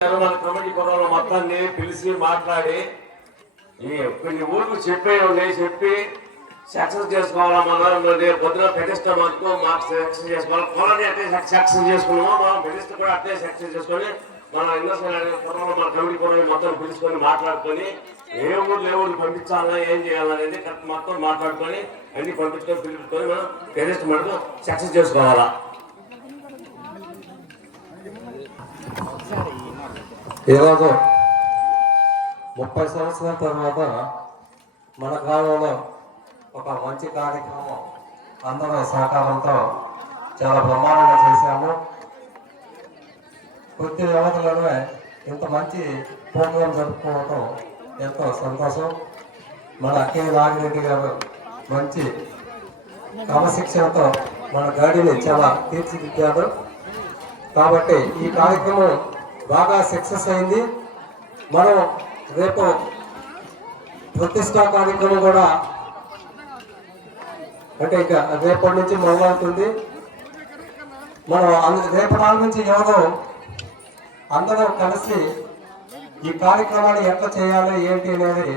మన కమిటీ కుర్రాళ్ళు మొత్తాన్ని పిలిచి మాట్లాడి కొన్ని ఊర్లు చెప్పే ఉన్నాయి చెప్పి సక్సెస్ చేసుకోవాలా మనం రేపు పొద్దున పెట్టిస్తాం మనకు మాకు సక్సెస్ చేసుకోవాలి? పొలాన్ని అట్టే సక్సెస్ చేసుకున్నాము మనం పెట్టిస్తే కూడా అట్టే సక్సెస్ చేసుకొని మన ఇన్వెస్ట్మెంట్ కుర్రాళ్ళు మన కమిటీ కుర్రాళ్ళు మొత్తం పిలుచుకొని మాట్లాడుకొని ఏ ఊర్లు ఏ ఊర్లు పంపించాలా ఏం చేయాలనేది కరెక్ట్ మొత్తం మాట్లాడుకొని అన్ని పంపించుకొని పిలుచుకొని మనం పెట్టిస్తే మనకు సక్సెస్ చేసుకోవాలా? ఈరోజు ముప్పై సంవత్సరాల తర్వాత మన గ్రామంలో ఒక మంచి కార్యక్రమం అందరూ సహకారంతో చాలా బ్రహ్మాండంగా చేశాము కొద్ది వ్యవధిలోనే ఇంత మంచి ప్రోగ్రాం జరుపుకోవటం ఎంతో సంతోషం. మన కె నాగిరెడ్డి గారు మంచి క్రమశిక్షణతో మన గాడిని చాలా తీర్చిదిద్దారు. కాబట్టి ఈ కార్యక్రమం బాగా సక్సెస్ అయింది. మనం రేపు ప్రతిష్టా కార్యక్రమం కూడా అంటే ఇంకా రేపటి నుంచి మొదలవుతుంది. మనం అందు రేపటి నాడు నుంచి ఎవరో అందరూ కలిసి ఈ కార్యక్రమాన్ని ఎట్లా చేయాలి ఏంటి అనేది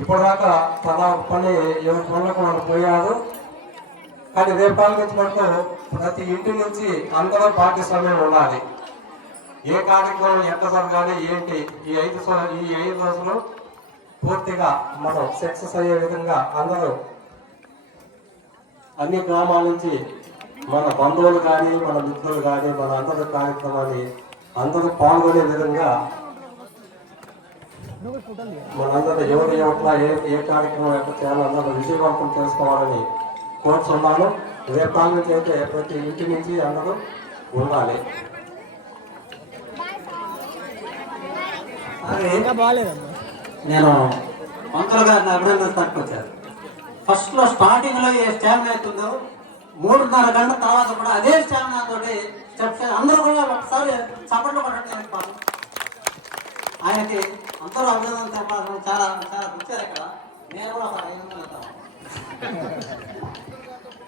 ఇప్పటిదాకా తన పని ఎవరి పనులకు మనం పోయారు. కానీ రేపాల నుంచి మనకు ప్రతి ఇంటి నుంచి అందరూ భాగస్వామ్యం ఉండాలి. ఏ కార్యక్రమం ఎంత జరగాలి ఏంటి? ఈ ఐదు ఈ ఐదు రోజులు పూర్తిగా మనం సక్సెస్ అయ్యే విధంగా అందరూ అన్ని గ్రామాల నుంచి మన బంధువులు కానీ మన మిత్రులు కానీ మన అందరి కార్యక్రమాన్ని అందరూ పాల్గొనే విధంగా మనందరూ ఎవరు ఎవట్లా ఏ ఏ కార్యక్రమం ఎట్లా చేయాలో అందరూ విజయవంతం చేసుకోవాలని కోరుతున్నాను రేపాల నుంచి అయితే ప్రతి ఇంటి నుంచి అందరూ ఉండాలి. నేను మంత్రులు గారిని అభినందిస్తానికి వచ్చారు ఫస్ట్లో స్టార్టింగ్లో ఏ స్టామినా అవుతుందో మూడున్నర గంటల తర్వాత కూడా అదే స్టామినా తోటి స్టెప్స్ అందరూ కూడా ఒకసారి చప్పట్లు కొట్టండి ఆయనకి పాపం. ఆయనకి అందరూ అభినందన చెప్పాల్సిన చాలా చాలా వచ్చారు ఇక్కడ. నేను కూడా అభినందన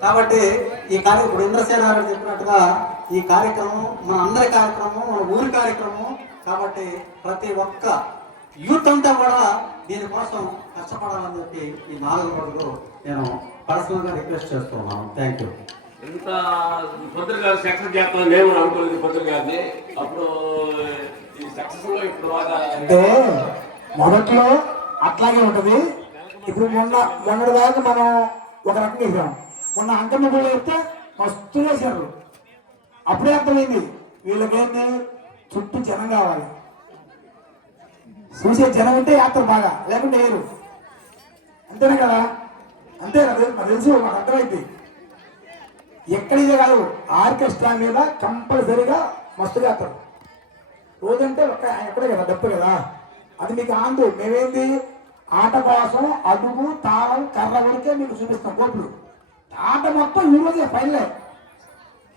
కాబట్టి ఈ కార్యక్రమం ఇప్పుడు ఇంద్రసేన గారు చెప్పినట్టుగా ఈ కార్యక్రమం మన అందరి కార్యక్రమం మన ఊరి కార్యక్రమం కాబట్టి ప్రతి ఒక్క యూత్ అంతా కూడా దీనికోసం కష్టపడాలని చెప్పి ఈ నాలుగు రోజులు నేను పర్సనల్గా రిక్వెస్ట్ చేస్తున్నాను థ్యాంక్ యూ ఇంత పొద్దుగా సక్సెస్ చేస్తాను నేను అనుకోలేదు పొద్దురు గారిని. అప్పుడు ఈ సక్సెస్లో ఇప్పుడు బాగా అంటే మొదట్లో అట్లాగే ఉంటది. ఇప్పుడు మొన్న మొన్నటి దాకా మనం ఒక రకంగా ఇద్దాం మొన్న అంకమ్మ గుళ్ళు చెప్తే మస్తు వేశారు అప్పుడే అర్థమైంది. వీళ్ళకేంది? చుట్టూ జనం కావాలి. చూసే జనం ఉంటే యాత్ర బాగా లేకుంటే వేరు అంతేనే కదా? అంతే కదా? నాకు తెలుసు మాకు అర్థమైంది. ఎక్కడిదే కాదు ఆర్కెస్ట్రా మీద కంపల్సరీగా మస్తు యాత్ర రోజంటే ఒక్క ఎక్కడే కదా డప్పు కదా? అది మీకు ఆందు. మేమేంది? ఆట కోసం అడుగు తాళం కర్ర వరకే మీకు చూపిస్తాం కోట్లు. ఆట మొత్తం ఈ రోజే ఫైనలే.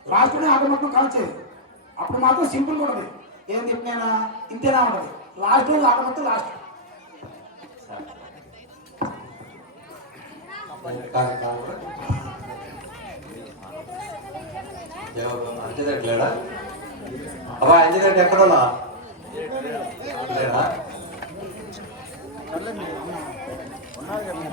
లాస్ట్ ఆట మొత్తం కాల్చేది. అప్పుడు మాత్రం సింపుల్గా ఉంటుంది. ఏం చెప్పినా ఇంతేనా ఉండదు లాస్ట్ రోజు ఆట లాస్ట్. అంజదట్ లేడా అబ్బా అంజదట్ ఎక్కడున్నా? లేడా? ఉన్నారు కదా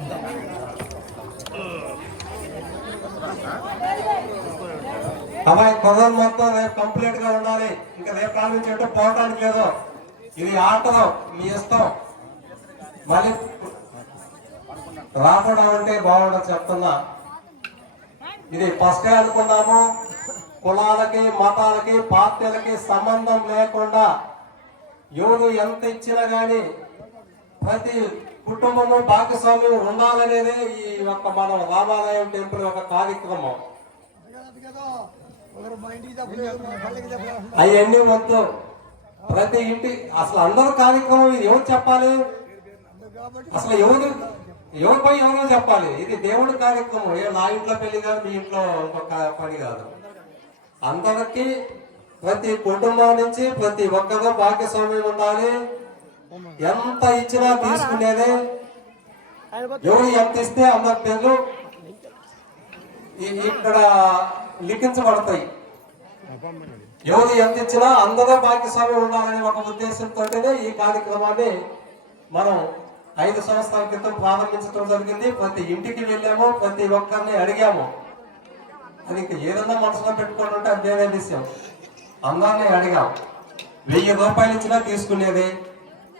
అమ్మాయి కుర్రం మొత్తం రేపు కంప్లీట్గా ఉండాలి. ఇంకా రేపు కాలం నుంచి అంటే పోవడానికి లేదు. ఇది ఆటలో మీ ఇష్టం. మళ్ళీ రాకుండా ఉంటే బాగుండదు చెప్తున్నా. ఇది ఫస్ట్ అనుకున్నాము. కులాలకి మతాలకి పార్టీలకి సంబంధం లేకుండా ఎవరు ఎంత ఇచ్చినా కానీ ప్రతి కుటుంబము భాగస్వామ్యం ఉండాలనేదే ఈ యొక్క మన రామాలయం టెంపుల్ యొక్క కార్యక్రమం. అవన్నీ మొత్తం. ప్రతి ఇంటి అసలు అందరూ కార్యక్రమం ఇది ఎవరు చెప్పాలి? అసలు ఎవరు ఎవరిపై ఎవరో చెప్పాలి? ఇది దేవుడి కార్యక్రమం. ఏ నా ఇంట్లో పెళ్ళి కాదు మీ ఇంట్లో ఒక పని కాదు. అందరికి ప్రతి కుటుంబం నుంచి ప్రతి ఒక్కరూ భాగ్యస్వామ్యం ఉండాలి. ఎంత ఇచ్చినా తీసుకునేది. ఎవరు ఎంత ఇస్తే అందరి పేర్లు ఇక్కడ లిఖించబడతాయి. ఎవరు ఎంత ఇచ్చినా అందరూ భాగ్యస్వామి ఉండాలనే ఒక ఉద్దేశంతోనే ఈ కార్యక్రమాన్ని మనం ఐదు సంవత్సరాల క్రితం ప్రారంభించడం జరిగింది. ప్రతి ఇంటికి వెళ్ళాము ప్రతి ఒక్కరిని అడిగాము. అది ఇంకా ఏదన్నా మనసులో పెట్టుకోండి ఉంటే అది వేరే విషయం. అందరినీ అడిగాం. వెయ్యి రూపాయలు ఇచ్చినా తీసుకునేది.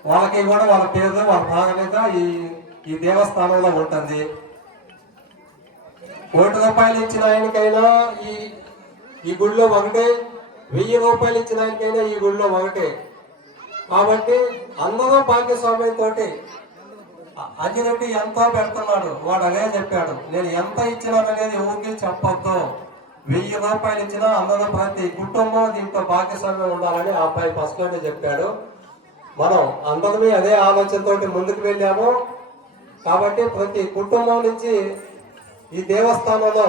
వాళ్ళకి కూడా వాళ్ళ పేరు వాళ్ళ భాగం ఈ ఈ దేవస్థానంలో ఉంటుంది. కోటి రూపాయలు ఇచ్చిన ఆయనకైనా ఈ ఈ గుడిలో ఒకటే వెయ్యి రూపాయలు ఇచ్చిన ఆయనకైనా ఈ గుడిలో ఒకటే. కాబట్టి అందరూ తోటి. అజిరెడ్డి ఎంతో పెడుతున్నాడు వాడు అదే చెప్పాడు. నేను ఎంత ఇచ్చినాననేది ఎవరికి చెప్పొద్దు. వెయ్యి రూపాయలు ఇచ్చినా అందరూ ప్రతి కుటుంబం దీంతో భాగ్యస్వామ్యం ఉండాలని ఆ అబ్బాయి ఫస్ట్లోనే చెప్పాడు. మనం అందరమే అదే ఆలోచనతో ముందుకు వెళ్ళాము. కాబట్టి ప్రతి కుటుంబం నుంచి ఈ దేవస్థానంలో